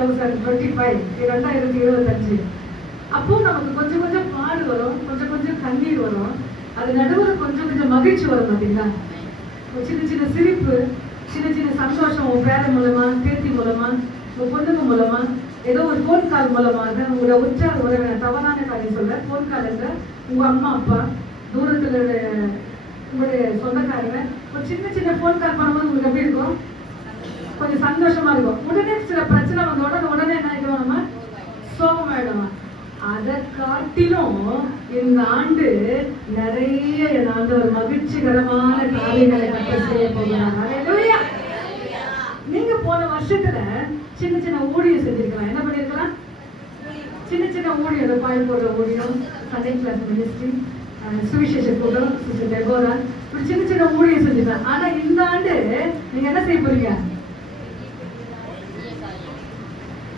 2025 அப்போ நமக்கு கொஞ்சம் கொஞ்சம் பாடு வரும், கொஞ்சம் கொஞ்சம் கண்ணீர் வரும், அது நடுவில் கொஞ்சம் கொஞ்சம் மகிழ்ச்சி வரும். பார்த்தீங்களா? சின்ன சின்ன சிரிப்பு, சின்ன சின்ன சந்தோஷம். உன் பேரன் மூலமா, பேத்தி மூலமா, உன் பொண்ணுங்க மூலமா, ஏதோ ஒரு ஃபோன் கால் மூலமாக உங்களோட உற்சாக உறவினர், தவறான காரியம் சொல்ல, ஃபோன் கால் என்ற உங்க அம்மா அப்பா, தூரத்தில் உங்களுடைய சொந்தக்காரங்க ஒரு சின்ன சின்ன ஃபோன் கால் பண்ணும்போது உங்களுக்கு எப்படி இருக்கும்? கொஞ்சம் சந்தோஷமா இருக்கும். உடனே சில பிரச்சனை வந்த உடனே என்ன ஆகிடும்? நம்ம சோகமாயிடும். அதை காட்டிலும் இந்த ஆண்டு நிறைய ஒரு மகிழ்ச்சிகரமான காரியங்களை கத்த செய்ய போகிறாங்க. நீங்க போன வருஷத்துல சின்ன சின்ன ஊழியம் செஞ்சிருக்கலாம். என்ன பண்ணிருக்கலாம்? சின்ன சின்ன ஊழியம், பாய் போடுற ஊழியம், சண்டே கிளாஸ் மினிஸ்ட்ரி, சுவிசேஷ கூட்டம், சிஸ்டர் டெபோரா, இப்படி சின்ன சின்ன ஊழியம் செஞ்சுக்கலாம். ஆனா இந்த ஆண்டு நீங்க என்ன செய்ய போறீங்க?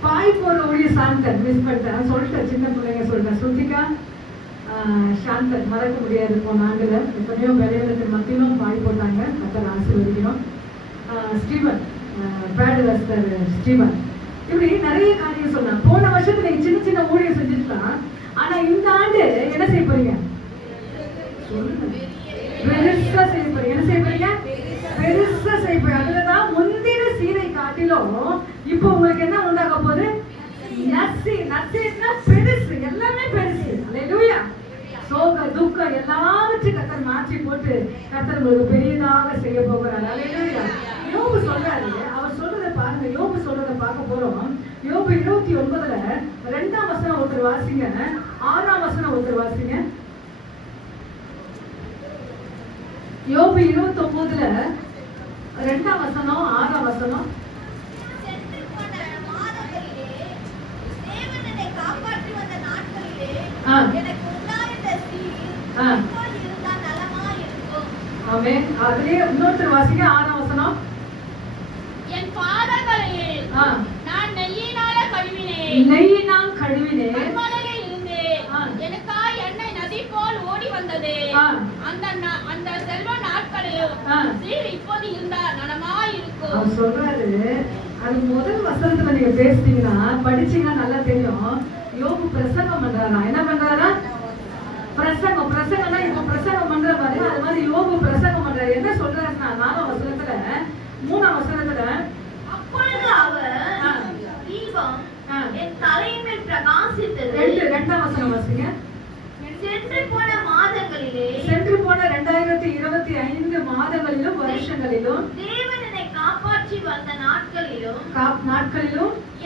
பாய் போற ஊழிய சாந்தன் மிஸ் பண்ணிட்டேன் சொல்லிட்டேன். சின்ன பிள்ளைங்க சொல்லிட்டேன். ஸ்ருதிகா, சாந்தன் மறக்க முடியாது. போன ஆண்டுல எத்தனையோ வேலைகளுக்கு மத்தியிலும் பாய் போட்டாங்க. கத்தர் ஆசீர்வதிக்கணும். ஸ்டீவன், பேடு வஸ்தர் ஸ்டீவன், இப்படி நிறைய காரியம் சொன்னாங்க. போன வருஷத்துல நீங்க சின்ன சின்ன ஊழியம் செஞ்சுருக்கலாம். ஆனா இந்த ஆண்டு என்ன செய்ய போறீங்க? பெருசா செய்ய போறீங்க. என்ன செய்ய போறீங்க? பெருசா செய்ய போறீங்க. அதுலதான் முந்தின சீரை காட்டிலும் இப்ப உங்களுக்கு என்ன உண்டாக போகுது? பெருசு, எல்லாமே பெருசு. அல்லேலூயா. சோக துக்கம் எல்லாவற்றையும் கர்த்தர் மாற்றி போட்டு கர்த்தர் உங்களுக்கு பெரியதாக செய்ய போகிறார். அல்லேலூயா. யோபு சொல்றாரு, அவர் சொல்றதை பாருங்க. யோபு சொல்றதை பார்க்க போறோம். யோபு 29ல 2ஆம் வசனம் ஒருத்தர் வாசிங்க, 6ஆம் வசனம் ஒருத்தர் வாசிங்க. யோபு 29ல 2ஆம் வசனம், 6ஆம் வசனம். அதுலயே இன்னொருத்தர் வாசிங்க, 6ஆம் வசனம். என் பாதங்களை நான் நெய்யினால் கழுவினேன், கண்மலையில் இருந்தேன், எனக்காய் எண்ணெய் நதி போல் ஓடி வந்தது. அந்த செல்வ நாட்களிலும் சீர் இப்போது இருந்தால் நலமாய் இருக்கும். அவர் சொல்றாரு, அது முதல் வசனத்துல நீங்க பேசுனீங்கன்னா படிச்சீங்கன்னா நல்லா தெரியும். யோபு பிரசங்கம் பண்றாரா? என்ன பண்றாரா? பிரசங்கம்னா இப்ப பிரசங்கம் பண்ற மாதிரி. அது மாதிரி யோபு பிரசங்கம் பண்றாரு. என்ன சொல்றாருன்னா 4ஆம் வசனத்துல 3ஆம் வசனத்துல, அப்பொழுது அவர் தீபம் என் தலையின் மேல் பிரகாசித்தது. 2ஆம் வசனம் வாசிங்க. சென்று போன மாதங்களிலே, சென்று போன 2025 மாதங்களிலும் வருஷங்களிலும் தேவன் என்னை காப்பாற்றி வந்த நாட்களிலும்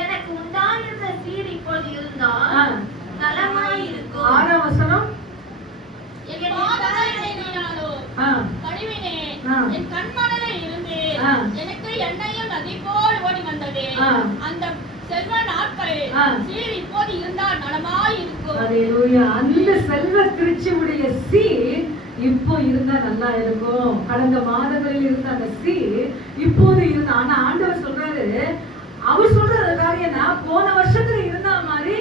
எனக்கு உண்டாயிருந்த சீர் இப்போது இருந்தால் நலமாய் இருக்கும். 6ஆம் வசனம். என் பாதங்களை கழுவினேன், என் கண்மலையில் இருந்தேன், எனக்கு எண்ணெயும் நதி போல் ஓடி வந்தது. அந்த செல்வ நாட்களில் சீர் இப்போது இருந்தால் நலமாய் இருக்கும். அல்லேலூயா. அந்த செல்வ திருச்சியுடைய சீர் இப்போ இருந்தா நல்லா இருக்கும். கடந்த மாதங்களில் இருந்த அந்த சீர் இப்போது இருந்தா. ஆனா ஆண்டவர் சொல்றாரு, அவர் சொல்ற காரியம் போன வருஷத்துல இருந்த மாதிரி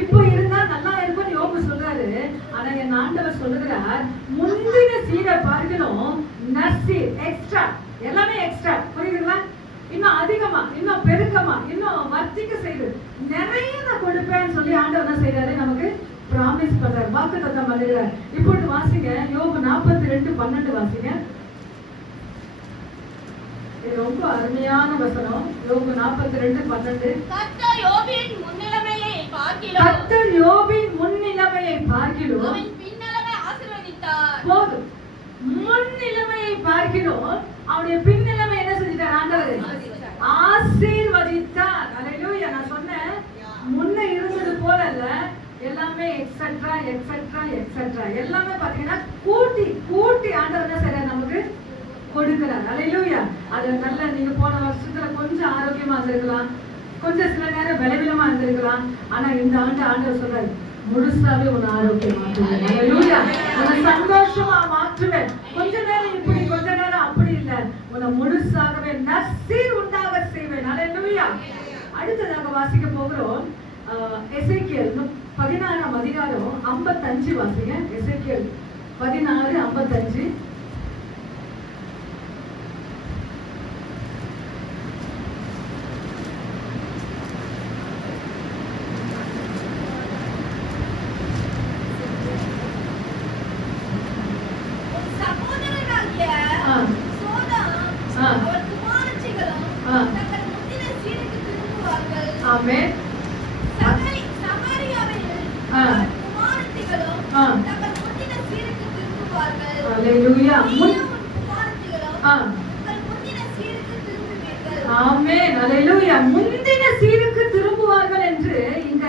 இப்போ இருந்தா நல்லா இருக்கும் யோபு சொல்றாரு. ஆனா என் ஆண்டவர் சொல்லுகிறார், முந்தின சீரை பார்க்கணும், நர்சி எக்ஸ்ட்ரா, எல்லாமே எக்ஸ்ட்ரா. புரியுதுங்களா? இன்னும் அதிகமா, இன்னும் பெருக்கமா, இன்னும் வர்த்திக்க செய்து நிறைய நான் கொடுப்பேன்னு சொல்லி ஆண்டவர் என்ன செய்யறாரு? நமக்கு பிராமிஸ் பண்றாரு, வாக்குத்தத்தம் பண்ணுகிறார். இப்பொழுது வாசிங்க யோபு 42:12 வாசிங்க. இது ரொம்ப அருமையான வசனம். யோபு 42:12. கர்த்தர் யோபின் முன்னிலைமையை பார்க்கிலும் அவன் பின்னிலைமை ஆசீர்வதித்தார். போதும். முன்னிலைமையை பார்க்கிலும் அவருடைய பின்னிலைமை என்ன செஞ்சிட்டார்? ஆண்டவர் ஆசீர்வதித்தார். அல்லேலூயா. நான் சொன்னேன், முன்ன இருந்தது போல அல்ல, எல்லாமே எக்ஸெட்ரா எக்ஸெட்ரா எக்ஸெட்ரா எல்லாமே பாத்தீங்கன்னா கூட்டி கூட்டி ஆண்டவர் என்ன செய்யறார்? நமக்கு கொடுக்கிறார். அல்லேலூயா. அது நல்ல, நீங்க போன வருஷத்துல கொஞ்சம் ஆரோக்கியமா இருந்திருக்கலாம், கொஞ்சம் சில நேரம் பலவீனமா இருந்திருக்கலாம். ஆனா இந்த ஆண்டு ஆண்டவர் சொல்றாரு, முழுசாவே உன்னை ஆரோக்கியமாக்குவேன். அல்லேலூயா. உன்னை சந்தோஷமா மாற்றுவேன். கொஞ்ச நேரம் இப்படி, கொஞ்ச நேரம் அப்படி இல்லை, உன்னை முழுசாகவே நற்சீர் உண்டாக செய்வேன். அல்லேலூயா. அடுத்ததாக வாசிக்க போகிறோம் எசேக்கியேல் 16ஆம் அதிகாரம் 55 வாசிங்க. எசேக்கியேல் 16:55. ஆமென். சமாரியாவில் குமாரத்திகளும் தங்கள் முந்தின சீருக்கு திரும்புவார்கள். அல்லேலூயா. குமாரத்திகளும் உங்கள் முந்தின சீருக்கு திரும்புவீர்கள். ஆமென். அல்லேலூயா. முந்தின சீருக்கு திரும்புவார்கள் என்று இங்க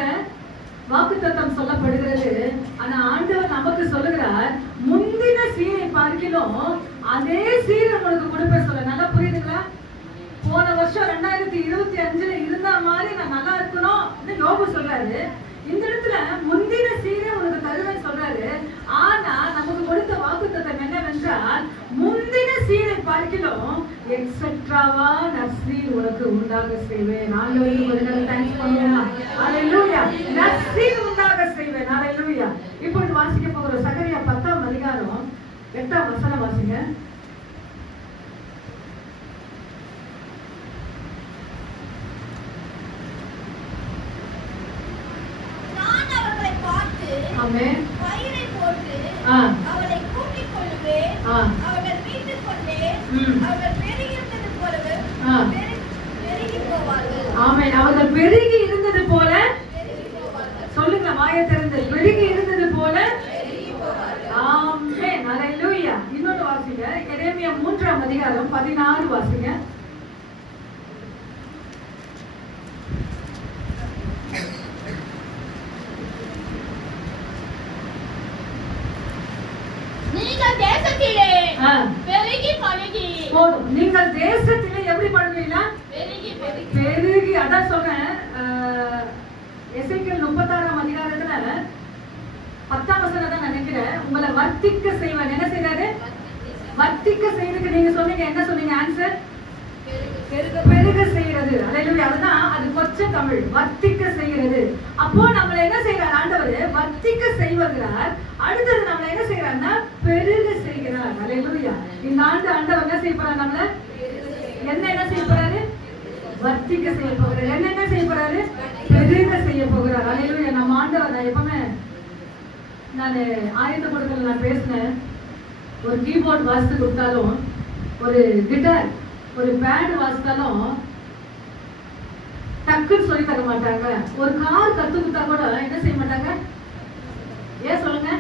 வாக்குத்தத்தம் சொல்லப்படுகிறது. ஆனா ஆண்டவர் நமக்கு சொல்லுகிறார், முந்தின சீரை பார்க்கிலும் அதே சீரை உங்களுக்கு கொடுப்பேன் சொல்ல. நல்லா புரியுதுங்களா? போன வருஷம் 2025 இருந்தா மாதிரி நான் நல்லா இருக்கணும் யோபு சொல்றாரு. இந்த இடத்துல முந்தின சீரை உனக்கு தருவேன் சொல்றாரு. ஆனா நமக்கு கொடுத்த வாக்குத்தத்தம் என்னவென்றால், முந்தின சீரை பார்க்கிலும் எக்ஸெட்ராவா நற்சீர் உனக்கு உண்டாக செய்வேன். ஆண்டவருக்கு ஒரு நேரம் தேங்க்ஸ் பண்ணுவோமா? அல்லேலூயா. நற்சீர் உண்டாக செய்வேன். அல்லேலூயா. இப்பொழுது வாசிக்க போகிற சகரியா 10ஆம் அதிகாரம் 8ஆம் வசனம் வாசிங்க. ஆமென். பயிரை போட்டு அவளை கூட்டிக் கொள்வேன். அவர்கள் மீட்டுக் கொண்டே அவர்கள் பெருகி இருந்தது போலவே பெருகி போவார்கள். ஆமென். அவர்கள் பெருகி இருந்தது போல சொல்லுங்க, வாயை திறந்து, பெருகி இருந்தது போல பெருகி போவார்கள். ஆமென். அல்லேலூயா. இன்னொரு வாசிங்க, எரேமியா 3ஆம் அதிகாரம் 16 வாசிங்க. நீங்கள் தேசத்திலே பெருகி பழுகி போதும். நீங்கள் தேசத்திலே எப்படி பழுவீங்களா? பெருகி பெருகி. அதான் சொல்றேன், எசேக்கியேல் 36ஆம் அதிகாரத்துல 10ஆம் வசனம் தான் நினைக்கிறேன். உங்களை வர்த்திக்க செய்வேன். என்ன செய்றாரு? வர்த்திக்க செய்யறதுக்கு நீங்க சொன்னீங்க, என்ன சொன்னீங்க ஆன்சர்? பெருக செய்யறது. அல்லேலூயா. அதுதான், அது கொச்ச தமிழ், வர்த்திக்க செய்யறது. அப்போ நம்மள என்ன செய்யறார் ஆண்டவர்? வர்த்திக்க செய்வகிறார். அடுத்தது நம்மள என்ன செய்யறாருன்னா பெருக செய்கிறார். அல்லேலூயா. இந்த ஆண்டு ஆண்டவர் என்ன செய்ய போறார்? நம்மள என்ன செய்ய போறாரு? வர்த்திக்க செய்ய போகிறார். என்ன செய்ய போறாரு? பெருக செய்ய போகிறார். அல்லேலூயா. நம்ம ஆண்டவர், நான் எப்பவுமே நான் ஆயத்த கூடத்துல நான் பேசினேன், ஒரு கீபோர்டு வாசித்து கொடுத்தாலும், ஒரு கிட்டார், ஒரு பேண்ட் வாசித்தாலும் டக்குன்னு சொல்லி தர மாட்டாங்க. ஒரு கார் கத்து கொடுத்தா கூட என்ன செய்ய மாட்டாங்க? ஏன் சொல்லுங்க?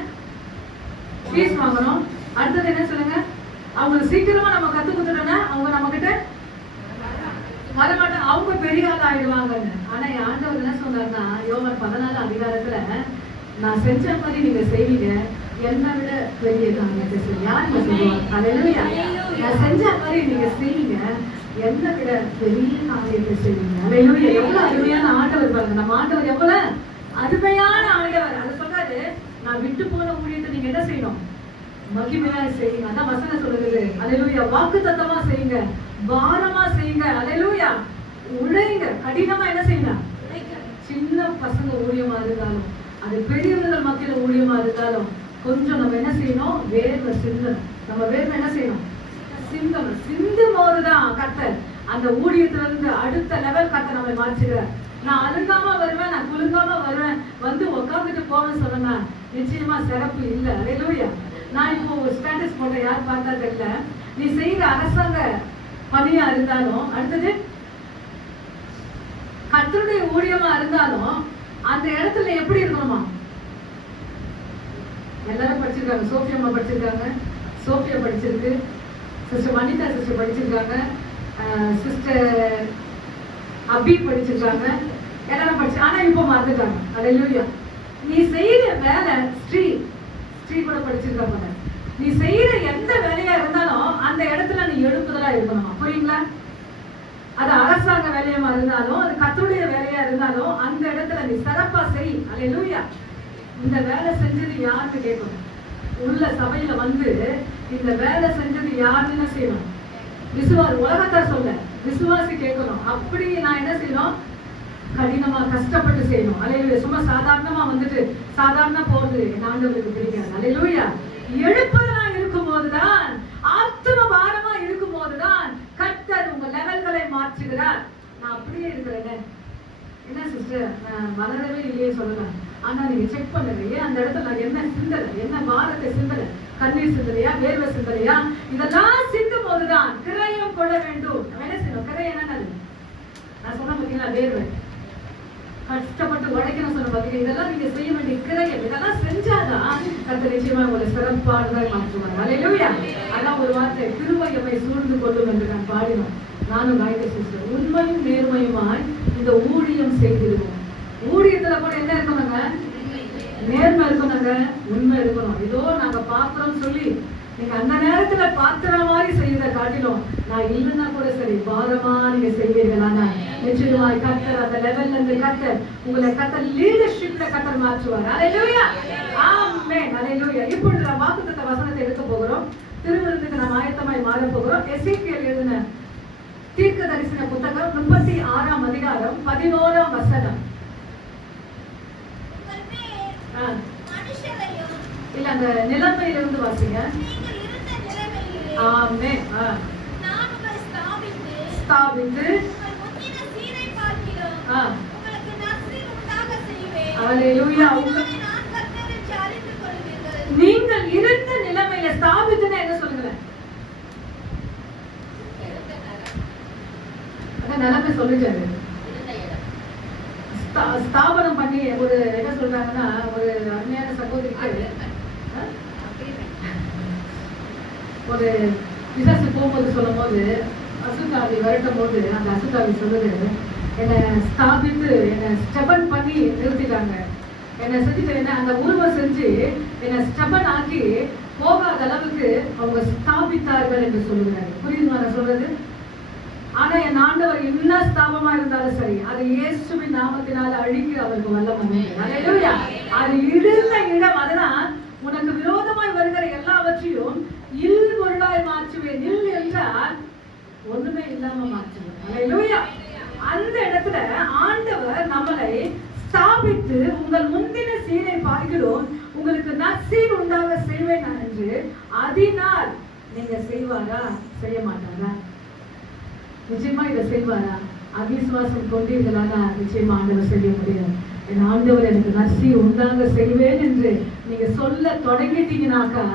ஃபீஸ் வாங்கணும். அடுத்தது என்ன சொல்லுங்க? அவங்க சீக்கிரமா நம்ம கத்து கொடுத்துட்டோம்னா அவங்க நம்ம கிட்ட வரமாட்டாங்க, அவங்க பெரிய ஆள் ஆயிடுவாங்கன்னு. ஆனா என் ஆண்டவர் என்ன சொன்னார்னா, யோவான் 14 அதிகாரத்துல, நான் செஞ்ச மாதிரி நீங்க செய்வீங்க, என்னை விட பெரிய காரியத்தை செய்வீங்க. யாருங்க சொல்லுவாங்க? அல்லேலூயா. நான் செஞ்ச மாதிரி நீங்க செய்வீங்க, என்னை விட பெரிய காரியத்தை செய்வீங்க. அல்லேலூயா. எவ்வளவு அருமையான ஆண்டவர் பாருங்க. நம்ம ஆண்டவர் எவ்வளவு அருமையான ஆண்டவர். அதை சொல்றாரு, நான் விட்டு போன ஊழியத்தை நீங்க என்ன செய்யணும்? மகிமையா செய்யுங்க. அதான் வசனம் சொல்லுது. அல்லேலூயா. வாக்குத்தத்தமா செய்யுங்க, பாரமா செய்யுங்க. அல்லேலூயா. உழைங்க, கடினமா என்ன செய்யுங்க? சின்ன பசங்க ஊழியமா இருந்தாலும், அது பெரியவர்கள் மத்தியில ஊழியமா இருந்தாலும், கொஞ்சம் நம்ம என்ன செய்யணும்? வேர்வை சிந்தணும். நம்ம வேர்வை என்ன செய்யணும்? சிந்தணும். சிந்தும் போதுதான் கர்த்தர் அந்த ஊழியத்துல இருந்து அடுத்த லெவல் கர்த்தர் நம்மை மாற்றுகிறார். நான் அழுங்காம வருவேன், நான் குலுங்காம வருவேன், வந்து உட்காந்துட்டு போவேன்னு சொன்னா நிச்சயமா சிறப்பு இல்லை. அல்லேலூயா. நான் இப்போ ஒரு ஸ்டேட்டஸ் போட்டேன், யார் பார்த்தா தெரியல. நீ செய்யற அரசாங்க பணியா இருந்தாலும், அடுத்தது கர்த்தருடைய ஊழியமா இருந்தாலும், அந்த இடத்துல எப்படி இருக்கணுமா? எல்லாரும் படிச்சிருக்காங்க. சோஃபியா படிச்சிருக்காங்க, சோஃபியா படிச்சிருக்கு, சிஸ்டர் வனிதா சிஸ்டர் படிச்சிருக்காங்க, சிஸ்டர் அபி படிச்சிருக்காங்க, எல்லாரும் படிச்சு. ஆனா இப்போ மறந்துட்டாங்க. அல்லேலூயா. நீ செய்யற வேலை ஸ்ரீ கூட படிச்சிருக்காங்க. நீ செய்யற எந்த வேலையா இருந்தாலும் அந்த இடத்துல நீ எழுப்புதலா இருக்கணும். புரியுங்களா? அது அரசாங்க வேலையா இருந்தாலும், அது கர்த்தருடைய வேலையா இருந்தாலும், அந்த இடத்துல நீ சிறப்பா செய். அல்லேலூயா. இந்த வேலை செஞ்சது யாருக்கு கேட்கணும்? உள்ள சபையில வந்து இந்த வேலை செஞ்சது யாருன்னு செய்யணும்? விசுவாசி. உலகத்தை சொல்ல விசுவாசி கேட்கணும். அப்படி நான் என்ன செய்யணும்? கடினமா கஷ்டப்பட்டு செய்யணும். அல்லேலூயா. சும்மா சாதாரணமா வந்துட்டு சாதாரண போறது என் ஆண்டவருக்கு பிடிக்காது. அல்லேலூயா. எழுப்பதா இருக்கும் போதுதான், ஆத்ம பாரமா இருக்கும் போதுதான் கர்த்தர் உங்க லெவல்களை மாற்றுகிறார். நான் அப்படியே இருக்கிறேன். என்ன சிஸ்டர், நான் வளரவே இல்லையே சொல்லலாம். ஆனா நீங்க செக் பண்ணுங்க, அந்த இடத்துல நான் என்ன சிந்தனை, என்ன பாரத்தை சிந்தனை, கண்ணீர் சிந்தனையா, வேர்வை சிந்தனையா, இதெல்லாம் சிந்தும் போதுதான் கிரயம் கொள்ள வேண்டும். நம்ம என்ன செய்யணும்? கிரயம் என்னன்னு நான் சொன்ன பார்த்தீங்களா? வேர்வை. கஷ்டப்பட்டு உழைக்கணும் சொன்ன பார்த்தீங்க. இதெல்லாம் நீங்க செய்ய வேண்டிய கிரைகள். இதெல்லாம் செஞ்சாதான் கர்த்தர் நிச்சயமா உங்களை சிறப்பானதாக மாற்றுவார். அல்லேலூயா. அதான் ஒரு வார்த்தை, கிருபை எம்மை சூழ்ந்து கொள்ளும் என்று நான் பாடினோம். நானும் காயத்ரி சிஸ்டர் உண்மையும் நேர்மையுமாய் இந்த ஊழியம் செய்திருவோம். ஊழியத்துல கூட என்ன இருக்கணுங்க? நேர்மை இருக்கணுங்க, உண்மை இருக்கணும். ஏதோ நாங்க பாக்குறோம் சொல்லி நீங்க அந்த நேரத்துல பாக்குற மாதிரி செய்யறத காட்டிலும் நான் இல்லைன்னா கூட சரி பாரமா நீங்க செய்வீர்களா, நிச்சயமாய் கர்த்தர் அந்த லெவல்ல இருந்து கர்த்தர் உங்களை கர்த்தர் லீடர்ஷிப்ல கர்த்தர் மாற்றுவார். அல்லேலூயா. ஆமென். அல்லேலூயா. இப்பொழுது நாம் வாக்குத்தத்த வசனத்தை எடுக்க போகிறோம். திருவிருந்துக்கு நாம் ஆயத்தமாய் மாற போகிறோம். எசேக்கியேல் எழுதின தீர்க்க தரிசன புத்தகம் 36ஆம் அதிகாரம் 11ஆம் வசனம். இல்ல அந்த நிலைமையிலிருந்து வாசிங்க. ஆமென். ஸ்தாபித்து அல்லேலூயா. நீங்கள் இருந்த நிலைமையில ஸ்தாபித்துன்னா என்ன சொல்லுங்க? நிலைமை சொல்லிட்டாரு. ஸ்தாபனம் பண்ணி ஒரு என்ன சொல்றாங்கன்னா, ஒரு அருமையான சகோதரிக்கு ஒரு பிசாசு போகும்போது சொல்லும் போது அசுத்தாவி விரட்டும் போது அந்த அசுத்தாவி சொல்லுது, என்னை ஸ்தாபித்து என்னை ஸ்டெபன் பண்ணி நிறுத்திட்டாங்க. என்னை செஞ்சுட்டு என்ன அந்த உருவம் செஞ்சு என்னை ஸ்டெபன் ஆக்கி போகாத அளவுக்கு அவங்க ஸ்தாபித்தார்கள் என்று சொல்லுகிறாரு. புரியுதுமா நான் சொல்றது? ஆனா என் ஆண்டவர் என்ன ஸ்தாபமா இருந்தாலும் சரி, அது இயேசுவின் நாமத்தினால அழிக்க அவருக்கு வல்லமை. அல்லேலூயா. அது இருந்த இடம். அதனால் உனக்கு விரோதமாய் வருகிற எல்லாவற்றையும் இல் பொருளாய் மாற்றுவேன். இல் என்றால் ஒண்ணுமே இல்லாம மாற்றுவேன். அல்லேலூயா. அந்த இடத்துல ஆண்டவர் நம்மளை ஸ்தாபித்து உங்கள் முந்தின சீரை பார்க்கிறோம் உங்களுக்கு நற்சீர் உண்டாக செய்வேன் என்று அதனால் நீங்க செய்வாரா செய்ய மாட்டாரா? நிச்சயமா இதை செய்வாரா? அவிசுவாசம் கொண்டீர்களானா நிச்சயமா ஆண்டவர் செய்ய முடியாது. என் ஆண்டவர் எனக்கு நற்சீர் உண்டாக செய்வேன் என்று நீங்க சொல்ல தொடங்கிட்டீங்கன்னாக்கா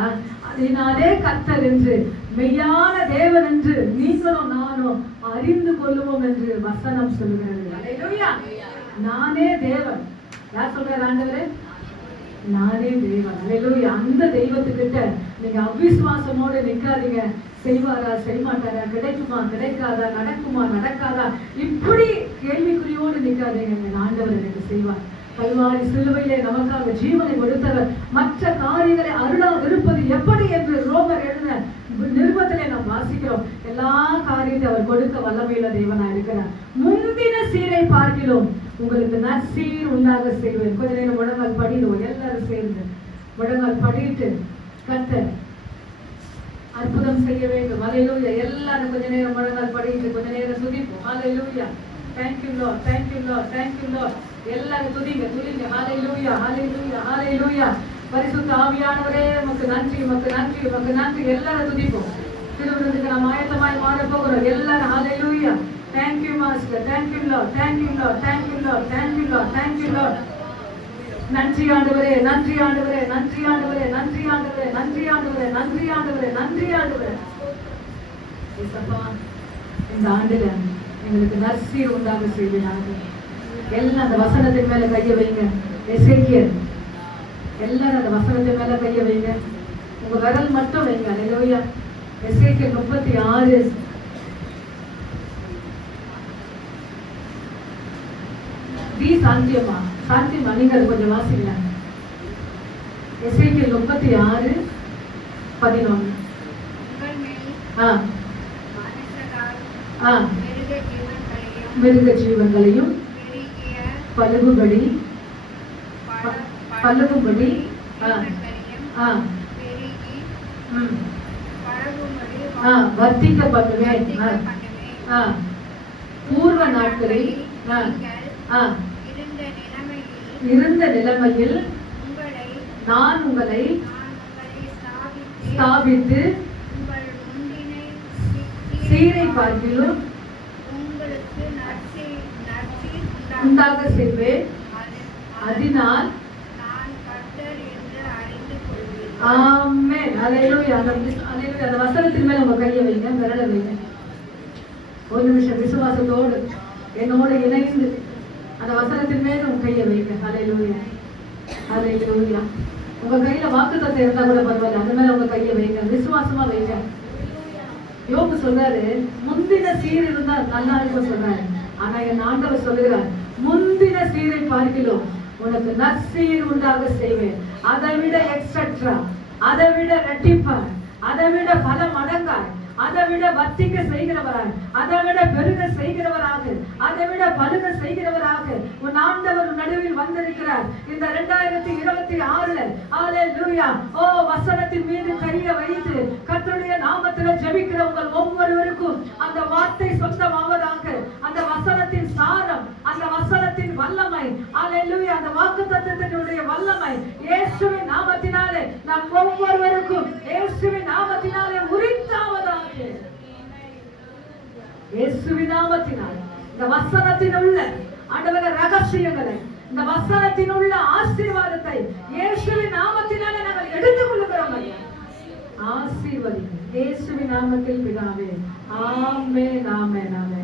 அதனாலே கர்த்தர் என்று மெய்யான தேவன் என்று நீங்களும் நானும் அறிந்து கொள்ளுவோம் என்று வசனம் சொல்லுகிறது. அல்லேலூயா. நானே தேவன். யார் சொல்றாரு? ஆண்டவரே நானே தேவன். அல்லேலூயா. அந்த தெய்வத்துக்கிட்ட நீங்க அவிசுவாசமோடு நிக்காதீங்க. செய்வாரா செய்ய மாட்டாரா, கிடைக்குமா கிடைக்காதா, நடக்குமா நடக்காதா, இப்படி கேள்விக்குறியோடு நிக்காதீங்க. ஆண்டவர் எனக்கு செய்வார். கல்வாரி சிலுவையிலே நமக்காக ஜீவனை கொடுத்தவர் மற்ற காரியங்களை அருளாக இருப்பது எப்படி என்று ரோமர் எழுதின நிருபத்திலே நாம் வாசிக்கிறோம். எல்லா காரியத்தை அவர் கொடுக்க வல்லமையுள்ள தேவனா இருக்கிறார். முந்தின சீரை பார்க்கிறோம் உங்களுக்கு நற்சீர் உண்டாக செய்வேன். கொஞ்ச நேரம் முழங்கால் படிடுவோம். எல்லாரும் சேர்ந்து முழங்கால் படிட்டு கர்த்தர் அற்புதம் செய்ய வேண்டும். அல்லேலூயா. எல்லாரும் கொஞ்ச நேரம் முழங்கால் படிட்டு கொஞ்ச நேரம் துதிப்போம். அல்லேலூயா. Thank you Lord. Thank you Lord. Thank you Lord. எல்லாரும் துதிங்க துதிங்க. அல்லேலூயா. அல்லேலூயா. அல்லேலூயா. பரிசுத்த ஆவியானவரே உமக்கு நன்றி உமக்கு நன்றி உமக்கு நன்றி. எல்லாரும் துதிப்போம். திருவிருந்துக்கு நாம் ஆயத்தமாய் மாற போகிறோம். எல்லாரும் அல்லேலூயா. Thank you Master. Thank you Lord. Thank you Lord. Thank you Lord. Thank you Lord. Thank you Lord. நன்றி ஆண்டவரே நன்றி ஆண்டவரே நன்றி ஆண்டவரே நன்றி ஆண்டவரே நன்றி ஆண்டவரே நன்றி ஆண்டவரே நன்றி ஆண்டவரே. இயேசப்பா இந்த ஆண்டுல எங்களுக்கு நற்சீர் உண்டாக செய்வீராக. எல்லாம் அந்த வசனத்தின் மேல கைய வைங்க. எசேக்கியேல் எல்லாரும் அந்த வசனத்தின் மேல கைய வைங்க. உங்க விரல் மட்டும் வைங்க. அல்லேலூயா. எசேக்கியேல் 36 சாந்தியமா சாந்தியமா நீங்க அது கொஞ்சம் வாசிக்கலாம். எசேக்கியேல் 36:11. மிருக ஜீவன்களையும் பழுகும்படி வர்த்திக்க பண்ணுவேன். பூர்வ நாட்களில் இருந்த நிலைமையில் நான் உங்களை ஸ்தாபித்து சீரை பார்க்கிலும் உண்டாக செய்வேன். அதனால் ஆமென். அல்லேலூயா. அல்லேலூயா. அந்த வசனத்தின் மேல உங்க கையை வைங்க, விரலை வைங்க. ஒரு நிமிஷம் விசுவாசத்தோடு என்னோடு இணைந்து அந்த வசனத்தின் மேல உங்க கையை வைங்க. ஹல்லேலூயா, ஹல்லேலூயா. உங்க கையில வாக்குத்தத்தம் இருந்தா கூட பரவாயில்ல, அந்த மேல உங்க கையை வைங்க, விசுவாசமா வைங்க. யோபு சொல்றாரு, முந்தின சீர் இருந்தா நல்லா இருக்கும் சொல்றாரு. ஆனா என் ஆண்டவர் சொல்லுகிறார், முந்தின சீரை பார்க்கிலும் உனக்கு நற்சீர் உண்டாக செய்வேன். அதை விட எக்ஸ்ட்ரா, அதை விட ரெட்டிப்பா, அதை விட பல மடங்காய், அதை விட வர்த்திக்க செய்கிறவராக, அதை விட பெருக செய்கிறவராக, அதை விட பழுக செய்கிறவராக உன் ஆண்டவர் நடுவில் வந்திருக்கிறார். இந்த 2026 ஹல்லேலூயா. ஓ, வசனத்தின் மீது கையை வைத்து கர்த்தருடைய நாமத்தில ஜெபிக்கிற உங்கள் ஒவ்வொருவருக்கும் அந்த வார்த்தை சொந்தமாவதாக. அந்த வசனத்தின் சாரம், அந்த வசனத்தின் வல்லமை, ஹல்லேலூயா, அந்த வாக்குத்தத்தத்தினுடைய வல்லமை இயேசுவின் நாமத்தினாலே நம் ஒவ்வொருவருக்கும் இயேசுவின் நாமத்தினாலே உரித்தாவதாக. இயேசுவின் நாமத்தினாலே இந்த வசனத்தின் உள்ள ஆண்டவரே ரகசியங்களை, இந்த வசனத்தின் உள்ள ஆசீர்வாதத்தை இயேசுவின் நாமத்தினாலே நாங்கள் எடுத்துக் கொள்ளுகிறோம். ஆசீர்வதிங்க இயேசுவின் நாமத்தில் பிதாவே. ஆமென், ஆமென், ஆமென்.